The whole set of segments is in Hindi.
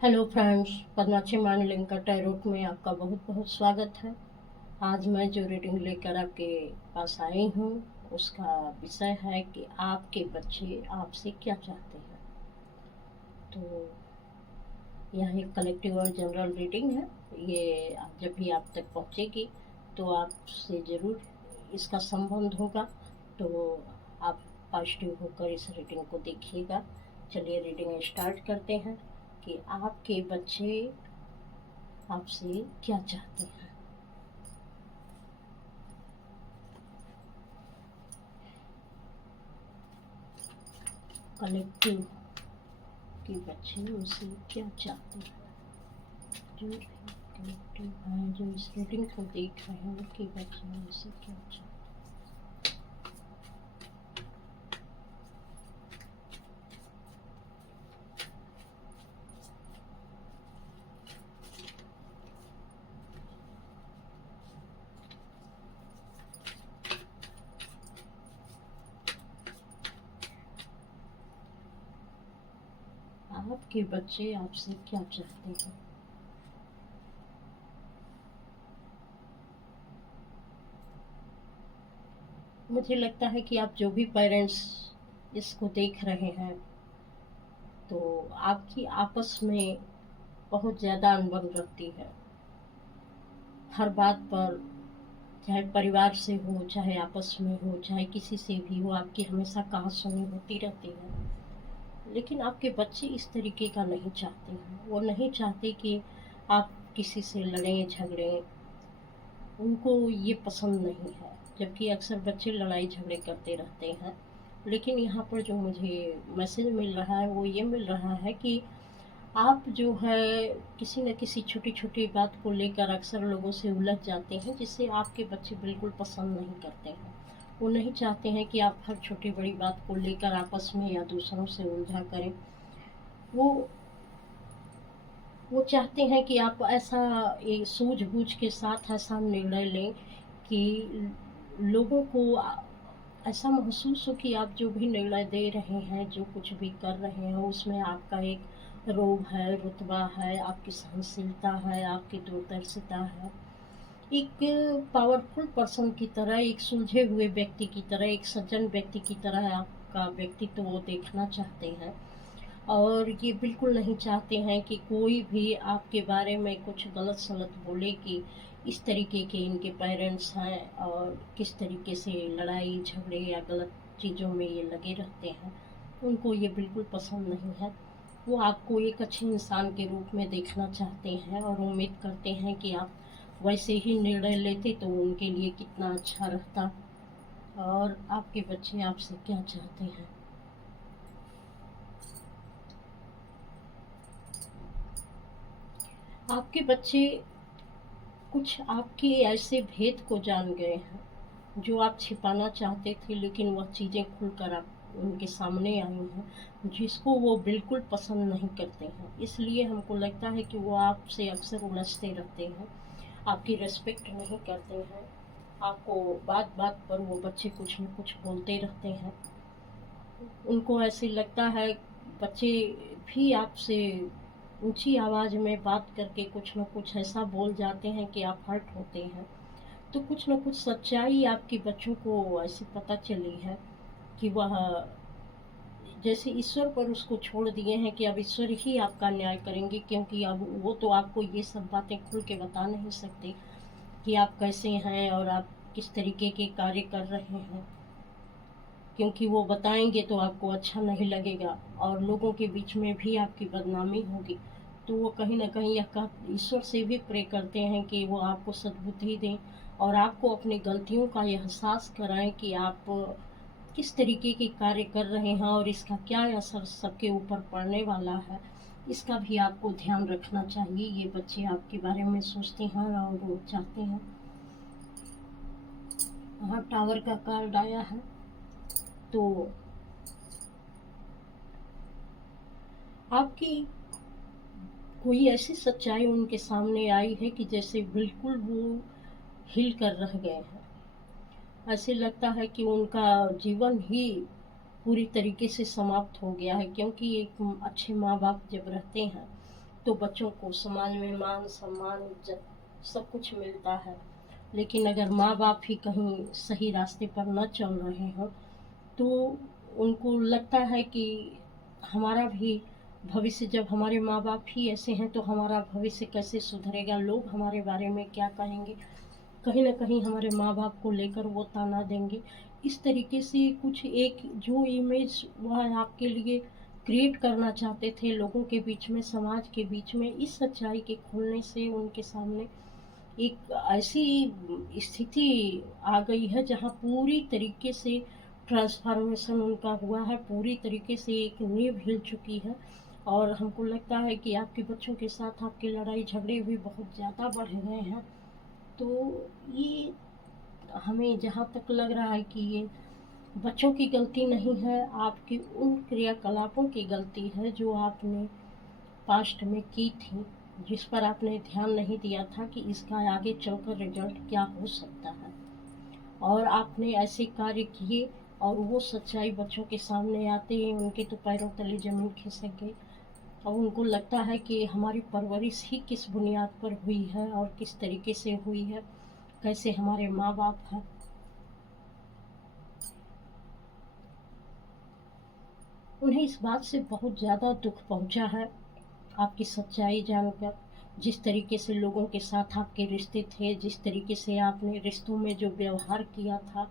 हेलो फ्रेंड्स, पद्माक्षी मांडलिंग का टैरोट में आपका बहुत बहुत स्वागत है। आज मैं जो रीडिंग लेकर आपके पास आई हूँ उसका विषय है कि आपके बच्चे आपसे क्या चाहते हैं। तो यह एक कलेक्टिव और जनरल रीडिंग है। ये जब भी आप तक पहुँचेगी तो आपसे ज़रूर इसका संबंध होगा। तो आप पॉजिटिव होकर इस रीडिंग को देखिएगा। चलिए रीडिंग स्टार्ट करते हैं कि आपके बच्चे आपसे क्या चाहते हैं। कलेक्टिव के बच्चे उनसे क्या चाहते हैं। जो कलेक्टिव है, जो इस रीडिंग को देख रहे हैं, उनके बच्चे उनसे क्या चाहते हैं। आपके बच्चे आपसे क्या चाहते हैं। मुझे लगता है कि आप जो भी पेरेंट्स इसको देख रहे हैं तो आपकी आपस में बहुत ज़्यादा अनबन रहती है। हर बात पर, चाहे परिवार से हो, चाहे आपस में हो, चाहे किसी से भी हो, आपकी हमेशा कहासुनी होती रहती है। लेकिन आपके बच्चे इस तरीके का नहीं चाहते हैं। वो नहीं चाहते कि आप किसी से लड़ें झगड़ें। उनको ये पसंद नहीं है। जबकि अक्सर बच्चे लड़ाई झगड़े करते रहते हैं। लेकिन यहाँ पर जो मुझे मैसेज मिल रहा है वो ये मिल रहा है कि आप जो है किसी न किसी छोटी छोटी बात को लेकर अक्सर लोगों से उलझ जाते हैं, जिससे आपके बच्चे बिल्कुल पसंद नहीं करते हैं। वो नहीं चाहते हैं कि आप हर छोटी बड़ी बात को लेकर आपस में या दूसरों से उलझा करें। वो वो चाहते हैं कि आप ऐसा एक सूझबूझ के साथ ऐसा निर्णय लें कि लोगों को ऐसा महसूस हो कि आप जो भी निर्णय दे रहे हैं, जो कुछ भी कर रहे हैं, उसमें आपका एक रोब है, रुतबा है, आपकी सहनशीलता है, आपकी दूरदर्शिता है। एक पावरफुल पर्सन की तरह, एक सुलझे हुए व्यक्ति की तरह, एक सज्जन व्यक्ति की तरह आपका व्यक्तित्व वो देखना चाहते हैं। और ये बिल्कुल नहीं चाहते हैं कि कोई भी आपके बारे में कुछ गलत सलत बोले कि इस तरीके के इनके पेरेंट्स हैं और किस तरीके से लड़ाई झगड़े या गलत चीज़ों में ये लगे रहते हैं। उनको ये बिल्कुल पसंद नहीं है। वो आपको एक अच्छे इंसान के रूप में देखना चाहते हैं और उम्मीद करते हैं कि आप वैसे ही निर्णय लेते तो उनके लिए कितना अच्छा रहता। और आपके बच्चे आपसे क्या चाहते हैं। आपके बच्चे कुछ आपके ऐसे भेद को जान गए हैं जो आप छिपाना चाहते थे, लेकिन वह चीज़ें खुलकर आप उनके सामने आई हैं जिसको वो बिल्कुल पसंद नहीं करते हैं। इसलिए हमको लगता है कि वो आपसे अक्सर उलझते रहते हैं, आपकी रिस्पेक्ट नहीं करते हैं। आपको बात बात पर वो बच्चे कुछ न कुछ बोलते रहते हैं। उनको ऐसे लगता है, बच्चे भी आपसे ऊंची आवाज़ में बात करके कुछ न कुछ ऐसा बोल जाते हैं कि आप हर्ट होते हैं। तो कुछ न कुछ सच्चाई आपके बच्चों को ऐसी पता चली है कि वह जैसे ईश्वर पर उसको छोड़ दिए हैं कि अब ईश्वर ही आपका न्याय करेंगे, क्योंकि अब वो तो आपको ये सब बातें खुल के बता नहीं सकते कि आप कैसे हैं और आप किस तरीके के कार्य कर रहे हैं। क्योंकि वो बताएंगे तो आपको अच्छा नहीं लगेगा और लोगों के बीच में भी आपकी बदनामी होगी। तो वो कहीं ना कहीं यह ईश्वर से भी प्रे करते हैं कि वो आपको सद्बुद्धि दें और आपको अपनी गलतियों का एहसास कराएं कि आप किस तरीके के कार्य कर रहे हैं और इसका क्या असर सबके ऊपर पड़ने वाला है। इसका भी आपको ध्यान रखना चाहिए। ये बच्चे आपके बारे में सोचते हैं और वो चाहते हैं। वहाँ टावर का कार्ड आया है। तो आपकी कोई ऐसी सच्चाई उनके सामने आई है कि जैसे बिल्कुल वो हिल कर रह गए हैं। ऐसे लगता है कि उनका जीवन ही पूरी तरीके से समाप्त हो गया है, क्योंकि एक अच्छे माँ बाप जब रहते हैं तो बच्चों को समाज में मान सम्मान इज्जत सब कुछ मिलता है। लेकिन अगर माँ बाप ही कहीं सही रास्ते पर न चल रहे हों तो उनको लगता है कि हमारा भी भविष्य, जब हमारे माँ बाप ही ऐसे हैं तो हमारा भविष्य कैसे सुधरेगा, लोग हमारे बारे में क्या कहेंगे, कहीं ना कहीं हमारे माँ बाप को लेकर वो ताना देंगे। इस तरीके से कुछ एक जो इमेज वह आपके लिए क्रिएट करना चाहते थे लोगों के बीच में, समाज के बीच में, इस सच्चाई के खुलने से उनके सामने एक ऐसी स्थिति आ गई है जहाँ पूरी तरीके से ट्रांसफॉर्मेशन उनका हुआ है, पूरी तरीके से एक नींव हिल चुकी है। और हमको लगता है कि आपके बच्चों के साथ आपके लड़ाई झगड़े भी बहुत ज़्यादा बढ़ गए हैं। तो ये हमें जहाँ तक लग रहा है कि ये बच्चों की गलती नहीं है, आपकी उन क्रियाकलापों की गलती है जो आपने पास्ट में की थी, जिस पर आपने ध्यान नहीं दिया था कि इसका आगे चलकर रिजल्ट क्या हो सकता है। और आपने ऐसे कार्य किए और वो सच्चाई बच्चों के सामने आते ही उनके तो पैरों तले ज़मीन खिसक गई और उनको लगता है कि हमारी परवरिश ही किस बुनियाद पर हुई है और किस तरीके से हुई है, कैसे हमारे माँ बाप हैं। उन्हें इस बात से बहुत ज़्यादा दुख पहुंचा है आपकी सच्चाई जानकर, जिस तरीके से लोगों के साथ आपके रिश्ते थे, जिस तरीके से आपने रिश्तों में जो व्यवहार किया था,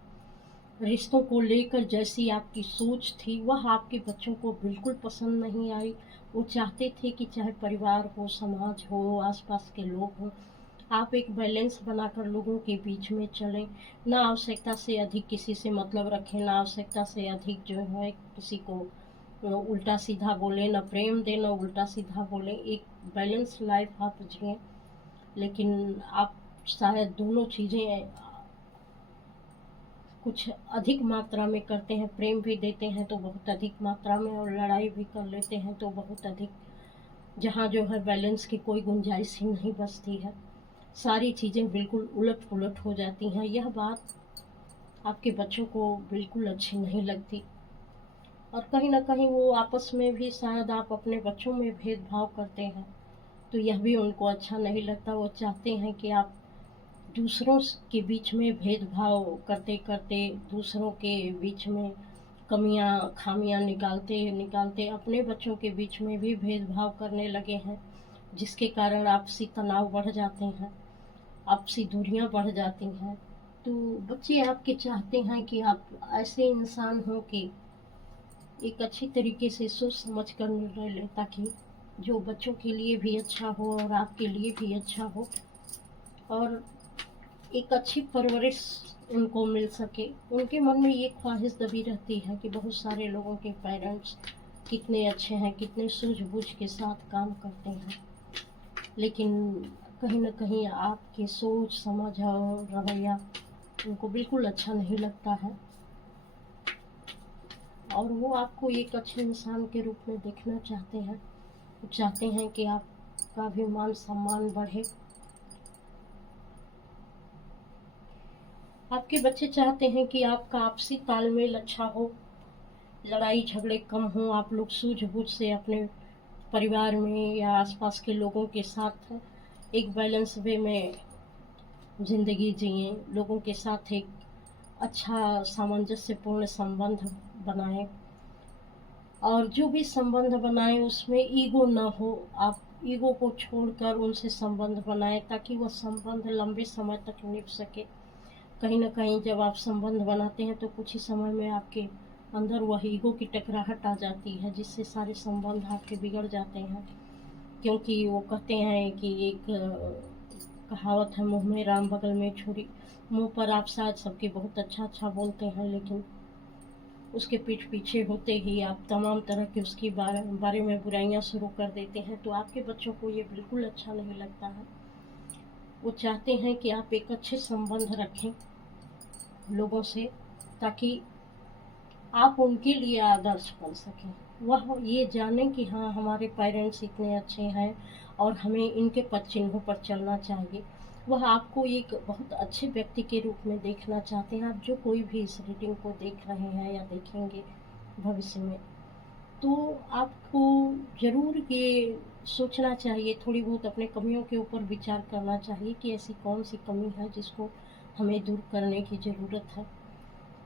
रिश्तों को लेकर जैसी आपकी सोच थी, वह आपके बच्चों को बिल्कुल पसंद नहीं आई। वो चाहते थे कि चाहे परिवार हो, समाज हो, आसपास के लोग हों, आप एक बैलेंस बनाकर लोगों के बीच में चलें, ना आवश्यकता से अधिक किसी से मतलब रखें, ना आवश्यकता से अधिक जो है किसी को उल्टा सीधा बोले, ना प्रेम दे ना उल्टा सीधा बोले, एक बैलेंस लाइफ आप जिए। लेकिन आप शायद दोनों चीज़ें कुछ अधिक मात्रा में करते हैं, प्रेम भी देते हैं तो बहुत अधिक मात्रा में और लड़ाई भी कर लेते हैं तो बहुत अधिक, जहाँ जो है बैलेंस की कोई गुंजाइश ही नहीं बचती है, सारी चीज़ें बिल्कुल उलट पुलट हो जाती हैं। यह बात आपके बच्चों को बिल्कुल अच्छी नहीं लगती और कहीं ना कहीं वो आपस में भी शायद आप अपने बच्चों में भेदभाव करते हैं तो यह भी उनको अच्छा नहीं लगता। वो चाहते हैं कि आप दूसरों के बीच में भेदभाव करते करते, दूसरों के बीच में कमियां खामियां निकालते निकालते अपने बच्चों के बीच में भी भेदभाव करने लगे हैं, जिसके कारण आपसी तनाव बढ़ जाते हैं, आपसी दूरियां बढ़ जाती हैं। तो बच्चे आपके चाहते हैं कि आप ऐसे इंसान हो कि एक अच्छी तरीके से सोच समझ कर निर्णय लें, ताकि जो बच्चों के लिए भी अच्छा हो और आपके लिए भी अच्छा हो और एक अच्छी परवरिश उनको मिल सके। उनके मन में ये ख्वाहिश दबी रहती है कि बहुत सारे लोगों के पेरेंट्स कितने अच्छे हैं, कितने सूझबूझ के साथ काम करते हैं, लेकिन कहीं ना कहीं आपकी सोच समझ और रवैया उनको बिल्कुल अच्छा नहीं लगता है और वो आपको एक अच्छे इंसान के रूप में देखना चाहते हैं। वो चाहते हैं कि आपका भी मान सम्मान बढ़े। आपके बच्चे चाहते हैं कि आपका आपसी तालमेल अच्छा हो, लड़ाई झगड़े कम हो, आप लोग सूझबूझ से अपने परिवार में या आसपास के लोगों के साथ एक बैलेंस वे में ज़िंदगी जिएं, लोगों के साथ एक अच्छा सामंजस्यपूर्ण संबंध बनाएं और जो भी संबंध बनाएं उसमें ईगो ना हो। आप ईगो को छोड़कर उनसे संबंध बनाएं ताकि वह संबंध लंबे समय तक निभ सके। कहीं ना कहीं जब आप संबंध बनाते हैं तो कुछ ही समय में आपके अंदर वह ईगो की टकराहट आ जाती है, जिससे सारे संबंध आपके बिगड़ जाते हैं। क्योंकि वो कहते हैं कि एक कहावत है, मुंह में राम बगल में छुरी। मुंह पर आप शायद सबके बहुत अच्छा अच्छा बोलते हैं, लेकिन उसके पीठ पीछे होते ही आप तमाम तरह की उसकी बारे में बुराइयां शुरू कर देते हैं। तो आपके बच्चों को ये बिल्कुल अच्छा नहीं लगता है। वो चाहते हैं कि आप एक अच्छे संबंध रखें लोगों से, ताकि आप उनके लिए आदर्श बन सकें। वह ये जानें कि हाँ, हमारे पेरेंट्स इतने अच्छे हैं और हमें इनके पद चिन्हों पर चलना चाहिए। वह आपको एक बहुत अच्छे व्यक्ति के रूप में देखना चाहते हैं। आप जो कोई भी इस रीडिंग को देख रहे हैं या देखेंगे भविष्य में, तो आपको ज़रूर ये सोचना चाहिए, थोड़ी बहुत अपने कमियों के ऊपर विचार करना चाहिए कि ऐसी कौन-सी कमी है जिसको हमें दूर करने की ज़रूरत है।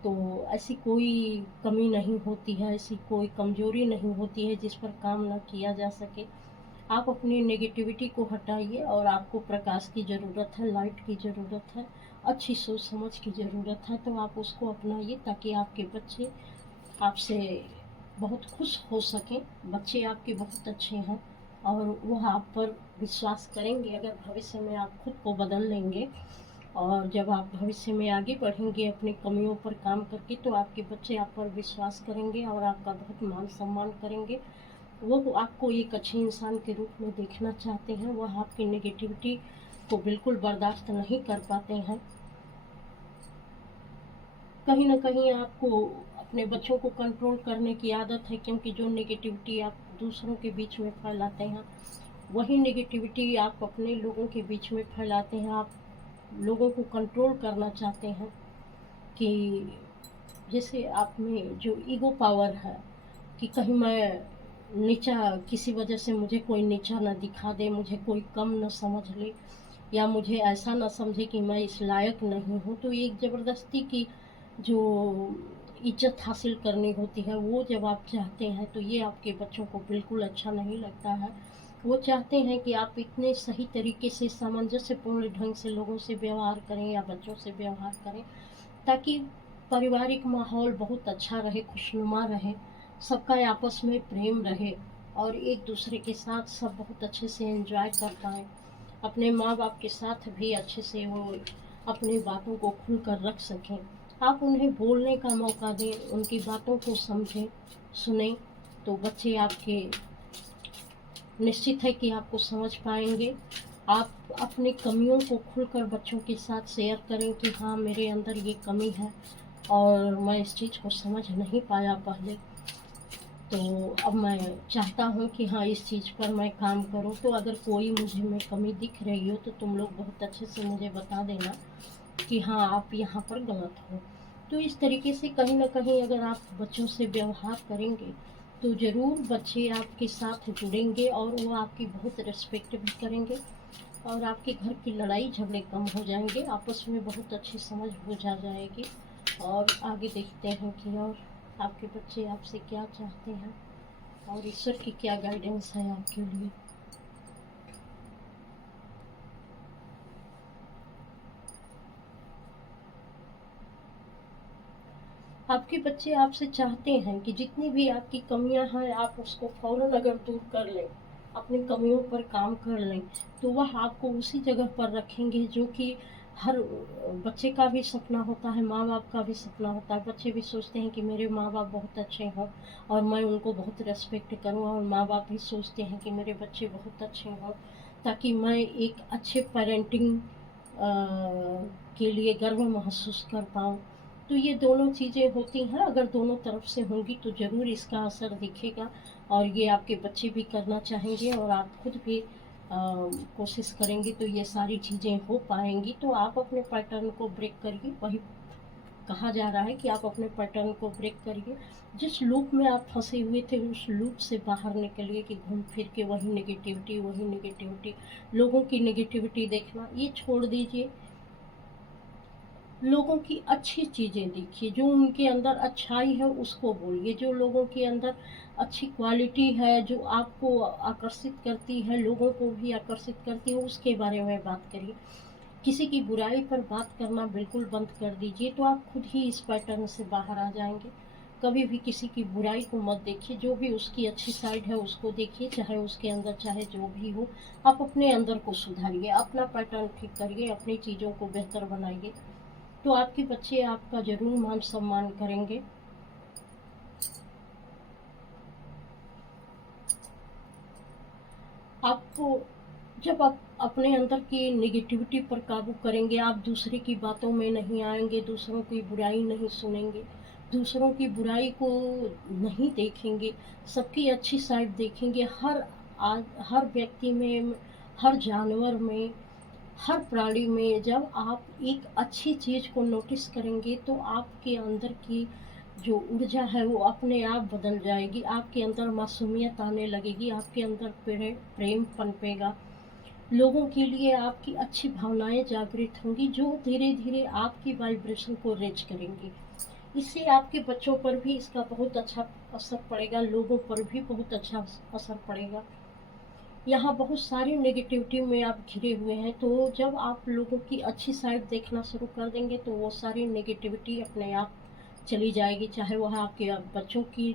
तो ऐसी कोई कमी नहीं होती है, ऐसी कोई कमज़ोरी नहीं होती है जिस पर काम ना किया जा सके। आप अपनी नेगेटिविटी को हटाइए और आपको प्रकाश की ज़रूरत है, लाइट की ज़रूरत है, अच्छी सोच समझ की ज़रूरत है, तो आप उसको अपनाइए ताकि आपके बच्चे आपसे बहुत खुश हो सकें। बच्चे आपके बहुत अच्छे हैं और वह आप पर विश्वास करेंगे अगर भविष्य में आप खुद को बदल लेंगे। और जब आप भविष्य में आगे बढ़ेंगे अपनी कमियों पर काम करके, तो आपके बच्चे आप पर विश्वास करेंगे और आपका बहुत मान सम्मान करेंगे। वो आपको एक अच्छे इंसान के रूप में देखना चाहते हैं, वह आपकी नेगेटिविटी को बिल्कुल बर्दाश्त नहीं कर पाते हैं। कहीं न कहीं आपको अपने बच्चों को कंट्रोल करने की आदत है, क्योंकि जो नेगेटिविटी आप दूसरों के बीच में फैलाते हैं, वही नेगेटिविटी आप अपने लोगों के बीच में फैलाते हैं। आप लोगों को कंट्रोल करना चाहते हैं कि जैसे आप में जो ईगो पावर है कि कहीं मैं नीचा, किसी वजह से मुझे कोई नीचा ना दिखा दे, मुझे कोई कम ना समझ ले या मुझे ऐसा ना समझे कि मैं इस लायक नहीं हूँ। तो एक ज़बरदस्ती की जो इज़्ज़त हासिल करनी होती है, वो जब आप चाहते हैं तो ये आपके बच्चों को बिल्कुल अच्छा नहीं लगता है। वो चाहते हैं कि आप इतने सही तरीके से सामंजस्यपूर्ण ढंग से लोगों से व्यवहार करें या बच्चों से व्यवहार करें, ताकि पारिवारिक माहौल बहुत अच्छा रहे, खुशनुमा रहे, सबका आपस में प्रेम रहे और एक दूसरे के साथ सब बहुत अच्छे से एंजॉय कर पाएँ। अपने माँ-बाप के साथ भी अच्छे से वो अपनी बातों को खुलकर रख सकें। आप उन्हें बोलने का मौका दें, उनकी बातों को समझें, सुनें, तो बच्चे आपके निश्चित है कि आपको समझ पाएँगे। आप अपनी कमियों को खुलकर बच्चों के साथ शेयर करें कि हाँ, मेरे अंदर ये कमी है और मैं इस चीज़ को समझ नहीं पाया पहले। तो अब मैं चाहता हूँ कि हाँ, इस चीज़ पर मैं काम करूँ। तो अगर कोई मुझे में कमी दिख रही हो तो तुम लोग बहुत अच्छे से मुझे बता देना कि हाँ, आप यहाँ पर गलत हो। तो इस तरीके से कहीं न कहीं अगर आप बच्चों से व्यवहार करेंगे, तो ज़रूर बच्चे आपके साथ जुड़ेंगे और वो आपकी बहुत रिस्पेक्ट भी करेंगे और आपके घर की लड़ाई झगड़े कम हो जाएँगे, आपस में बहुत अच्छी समझ हो जाएगी। और आगे देखते हैं कि और आपके बच्चे आपसे क्या चाहते हैं और ईश्वर की क्या गाइडेंस है आपके लिए। आपके बच्चे आपसे चाहते हैं कि जितनी भी आपकी कमियां हैं आप उसको फ़ौरन अगर दूर कर लें, अपनी कमियों पर काम कर लें, तो वह आपको उसी जगह पर रखेंगे जो कि हर बच्चे का भी सपना होता है, माँ-बाप का भी सपना होता है। बच्चे भी सोचते हैं कि मेरे माँ-बाप बहुत अच्छे हों और मैं उनको बहुत रिस्पेक्ट करूँ, और माँ-बाप भी सोचते हैं कि मेरे बच्चे बहुत अच्छे हों, ताकि मैं एक अच्छे पेरेंटिंग के लिए गर्व महसूस कर पाऊँ। तो ये दोनों चीज़ें होती हैं, अगर दोनों तरफ से होंगी तो ज़रूर इसका असर दिखेगा और ये आपके बच्चे भी करना चाहेंगे और आप खुद भी कोशिश करेंगे तो ये सारी चीज़ें हो पाएँगी। तो आप अपने पैटर्न को ब्रेक करिए, वही कहा जा रहा है कि आप अपने पैटर्न को ब्रेक करिए। जिस लूप में आप फँसे हुए थे उस लूप से बाहर निकलिए कि घूम फिर के वही नेगेटिविटी, लोगों की नेगेटिविटी देखना ये छोड़ दीजिए। लोगों की अच्छी चीज़ें देखिए, जो उनके अंदर अच्छाई है उसको बोलिए, जो लोगों के अंदर अच्छी क्वालिटी है, जो आपको आकर्षित करती है, लोगों को भी आकर्षित करती है, उसके बारे में बात करिए। किसी की बुराई पर बात करना बिल्कुल बंद कर दीजिए, तो आप खुद ही इस पैटर्न से बाहर आ जाएँगे। कभी भी किसी की बुराई को मत देखिए, जो भी उसकी अच्छी साइड है उसको देखिए, चाहे उसके अंदर चाहे जो भी हो। आप अपने अंदर को सुधारिए, अपना पैटर्न ठीक करिए, अपनी चीज़ों को बेहतर बनाइए, तो आपके बच्चे आपका ज़रूर मान-सम्मान करेंगे। आपको जब आप अपने अंदर की नेगेटिविटी पर काबू करेंगे, आप दूसरे की बातों में नहीं आएँगे, दूसरों की बुराई नहीं सुनेंगे, दूसरों की बुराई को नहीं देखेंगे, सबकी अच्छी साइड देखेंगे। हर व्यक्ति में, हर जानवर में, हर प्राणी में जब आप एक अच्छी चीज़ को नोटिस करेंगे तो आपके अंदर की जो ऊर्जा है वो अपने आप बदल जाएगी, आपके अंदर मासूमियत आने लगेगी, आपके अंदर प्रेम पनपेगा, लोगों के लिए आपकी अच्छी भावनाएं जागृत होंगी, जो धीरे धीरे आपकी वाइब्रेशन को रेज करेंगी। इससे आपके बच्चों पर भी इसका बहुत अच्छा असर पड़ेगा, लोगों पर भी बहुत अच्छा असर पड़ेगा। यहाँ बहुत सारी नेगेटिविटी में आप घिरे हुए हैं, तो जब आप लोगों की अच्छी साइड देखना शुरू कर देंगे तो वो सारी नेगेटिविटी अपने आप चली जाएगी, चाहे वह आपके बच्चों की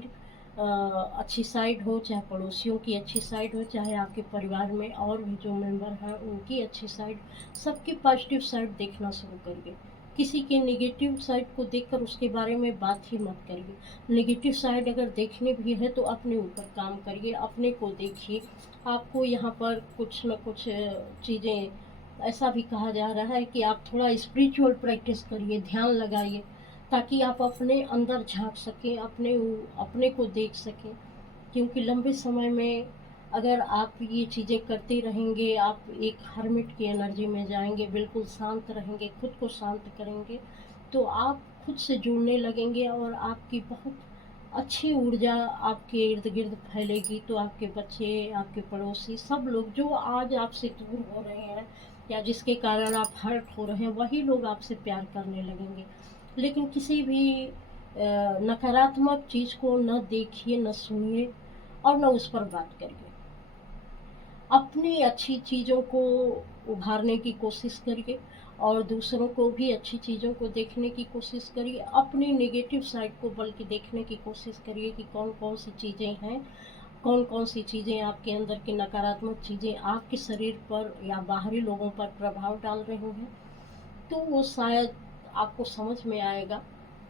अच्छी साइड हो, चाहे पड़ोसियों की अच्छी साइड हो, चाहे आपके परिवार में और भी जो मेंबर हैं उनकी अच्छी साइड, सबकी पॉजिटिव साइड देखना शुरू करिए। किसी के नेगेटिव साइड को देखकर उसके बारे में बात ही मत करिए। नेगेटिव साइड अगर देखनी भी है तो अपने ऊपर काम करिए, अपने को देखिए। आपको यहाँ पर कुछ न कुछ चीज़ें, ऐसा भी कहा जा रहा है कि आप थोड़ा स्पिरिचुअल प्रैक्टिस करिए, ध्यान लगाइए, ताकि आप अपने अंदर झांक सकें, अपने को देख सकें। क्योंकि लंबे समय में अगर आप ये चीज़ें करते रहेंगे, आप एक हर्मिट की एनर्जी में जाएंगे, बिल्कुल शांत रहेंगे, खुद को शांत करेंगे, तो आप खुद से जुड़ने लगेंगे और आपकी बहुत अच्छी ऊर्जा आपके इर्द गिर्द फैलेगी। तो आपके बच्चे, आपके पड़ोसी, सब लोग जो आज आपसे दूर हो रहे हैं या जिसके कारण आप हर्ट हो रहे हैं, वही लोग आपसे प्यार करने लगेंगे। लेकिन किसी भी नकारात्मक चीज़ को न देखिए, न सुनिए और न उस पर बात करिए। अपनी अच्छी चीज़ों को उभारने की कोशिश करिए और दूसरों को भी अच्छी चीज़ों को देखने की कोशिश करिए। अपनी नेगेटिव साइड को बल्कि देखने की कोशिश करिए कि कौन कौन सी चीज़ें हैं, कौन कौन सी चीज़ें आपके अंदर की नकारात्मक चीज़ें आपके शरीर पर या बाहरी लोगों पर प्रभाव डाल रही हैं। तो वो शायद आपको समझ में आएगा,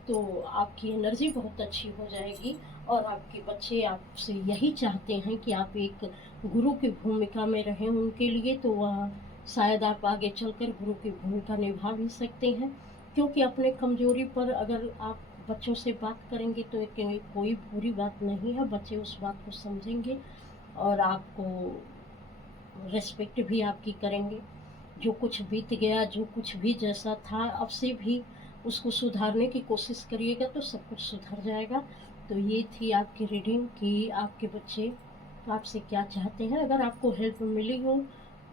तो आपकी एनर्जी बहुत अच्छी हो जाएगी और आपके बच्चे आपसे यही चाहते हैं कि आप एक गुरु की भूमिका में रहें उनके लिए, तो वह शायद आप आगे चलकर गुरु की भूमिका निभा भी सकते हैं। क्योंकि अपने कमजोरी पर अगर आप बच्चों से बात करेंगे तो कोई बुरी बात नहीं है, बच्चे उस बात को समझेंगे और आपको रेस्पेक्ट भी आपकी करेंगे। जो कुछ बीत गया, जो कुछ भी जैसा था, अब से भी उसको सुधारने की कोशिश करिएगा तो सब कुछ सुधर जाएगा। तो ये थी आपकी रीडिंग कि आपके बच्चे आपसे क्या चाहते हैं। अगर आपको हेल्प मिली हो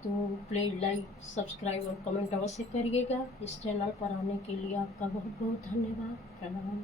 तो प्लीज़ लाइक, सब्सक्राइब और कमेंट अवश्य करिएगा। इस चैनल पर आने के लिए आपका बहुत बहुत धन्यवाद। प्रणाम।